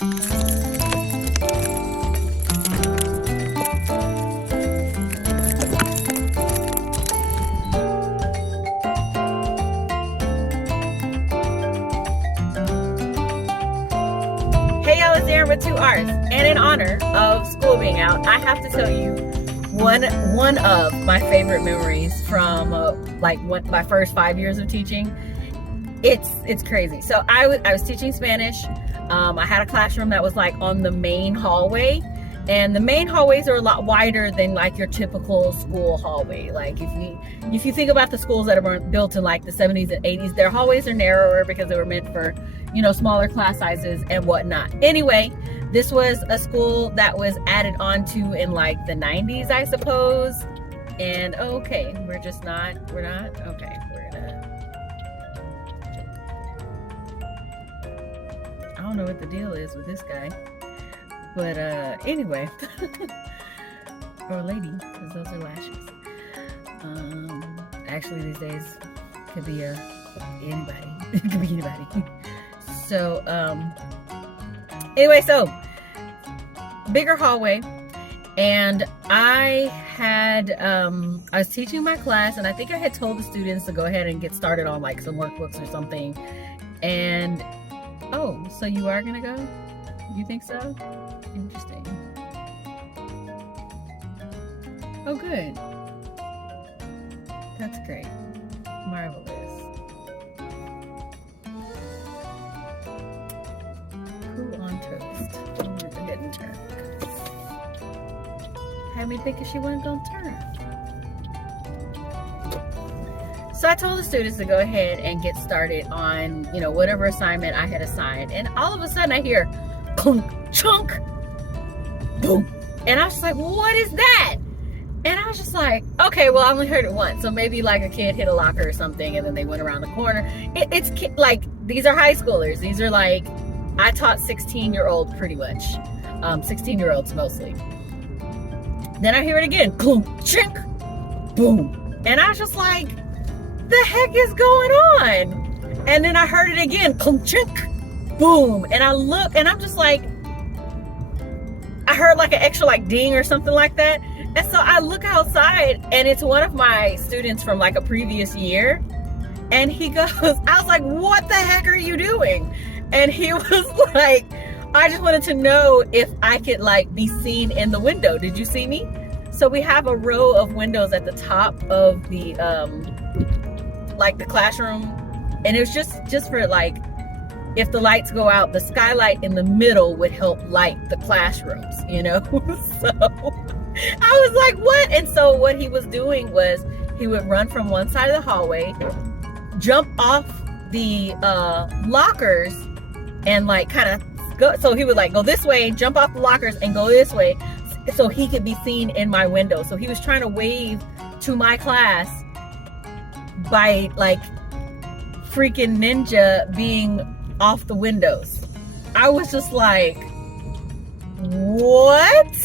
Hey y'all, it's Erin with 2 R's, and in honor of school being out, I have to tell you one of my favorite memories from my first 5 years of teaching. It's crazy. So I was teaching Spanish. I had a classroom that was like on the main hallway, and the main hallways are a lot wider than like your typical school hallway. Like if you think about the schools that are built in like the 70s and 80s, their hallways are narrower because they were meant for, you know, smaller class sizes and whatnot. Anyway, this was a school that was added onto in like the 90s, I suppose. And okay, we're not, okay, I don't know what the deal is with this guy, but anyway, or lady, because those are lashes. Actually these days could be anybody. It could be anybody. So anyway, so bigger hallway, and I was teaching my class, and I think I had told the students to go ahead and get started on like some workbooks or something. And oh, so you are gonna go? You think so? Interesting. Oh, good. That's great. Marvelous. Cool on toast. It didn't turn. Had me thinking she wasn't gonna turn. So I told the students to go ahead and get started on, you know, whatever assignment I had assigned. And all of a sudden I hear clunk, chunk, boom. And I was just like, what is that? And I was just like, okay, well, I only heard it once. So maybe like a kid hit a locker or something, and then they went around the corner. It's like, these are high schoolers. These are like, I taught 16-year-olds pretty much. 16-year-olds mostly. Then I hear it again, clunk, chink, boom. And I was just like, the heck is going on? And then I heard it again, clunk, chink, boom. And I look, and I'm just like, I heard like an extra like ding or something like that. And so I look outside, and it's one of my students from like a previous year. And he goes, I was like, what the heck are you doing? And he was like, I just wanted to know if I could like be seen in the window. Did you see me? So we have a row of windows at the top of the like the classroom, and it was just for like, if the lights go out, the skylight in the middle would help light the classrooms, you know. So I was like, what? And so what he was doing was he would run from one side of the hallway, jump off the lockers, and like kind of go. So he would like go this way, jump off the lockers, and go this way, so he could be seen in my window. So he was trying to wave to my class by like freaking ninja being off the windows. I was just like, what?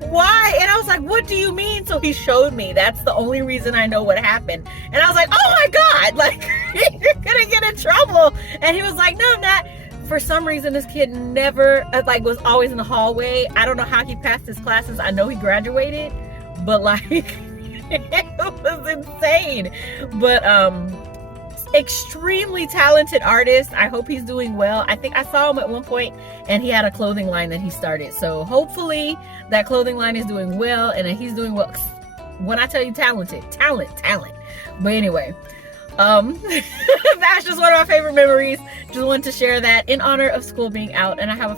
Why? And I was like, what do you mean? So he showed me. That's the only reason I know what happened. And I was like, oh my God, like, you're gonna get in trouble. And he was like, no, I'm not. For some reason, this kid never, like, was always in the hallway. I don't know how he passed his classes. I know he graduated, but like, it was insane. But extremely talented artist. I hope he's doing well. I think I saw him at one point, and he had a clothing line that he started. So hopefully that clothing line is doing well, and that he's doing well. When I tell you talented, talent. But anyway, that's just one of my favorite memories. Just wanted to share that in honor of school being out, and I have a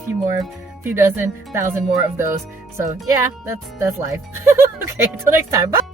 few dozen thousand more of those. So yeah, that's life. Okay, until next time. Bye.